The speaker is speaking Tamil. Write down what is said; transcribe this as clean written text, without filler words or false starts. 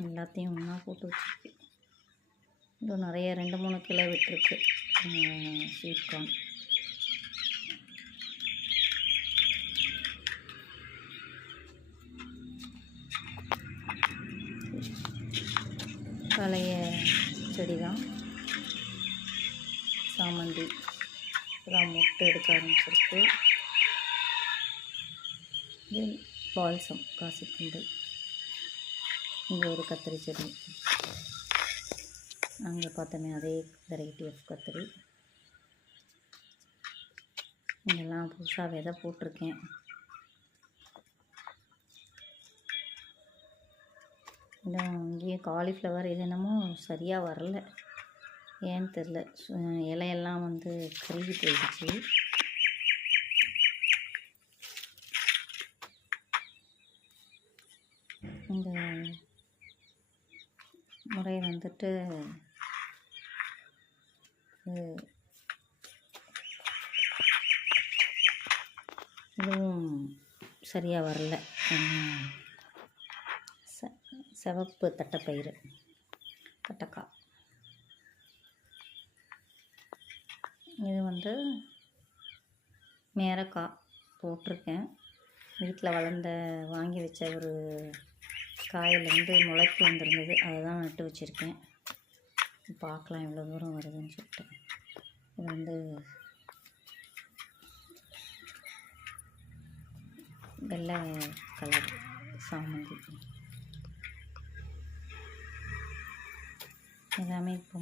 எல்லாத்தையும் ஒன்றா போட்டு வச்சுருக்கேன். இன்னும் நிறைய 2-3 கிலோ விட்டுருக்கு ஸ்வீட் கார்ன். பழைய செடி தான், சாமந்தி இப்போதான் மொட்டை எடுக்க ஆரம்பிச்சிருக்கு. இது பால்சம் காசித்துண்டு. இங்கே ஒரு கத்திரி செடி, அங்கே பார்த்தோமே அதே வெரைட்டி ஆஃப் கத்திரி. இதெல்லாம் புதுசாக விதை போட்டிருக்கேன். இன்னும் இங்கேயே காலிஃப்ளவர் இது என்னமோ சரியாக வரல, ஏன்னு தெரில. இலையெல்லாம் வந்து கருகி போயிடுச்சு. இந்த முறை வந்துட்டு இதுவும் சரியாக வரல. சிவப்பு தட்டைப்பயிறு, தட்டைக்காய். இது வந்து மேரக்காய் போட்டிருக்கேன். வீட்டில் வளர்ந்த வாங்கி வச்ச ஒரு காயிலேருந்து முளைக்கு வந்திருந்தது, அதை தான் நட்டு வச்சுருக்கேன். பார்க்கலாம் எவ்வளோ தூரம் வருதுன்னு சொல்லிட்டு. இது வந்து வெள்ளை கலர் சாமந்தி. எல்லாமே இப்போ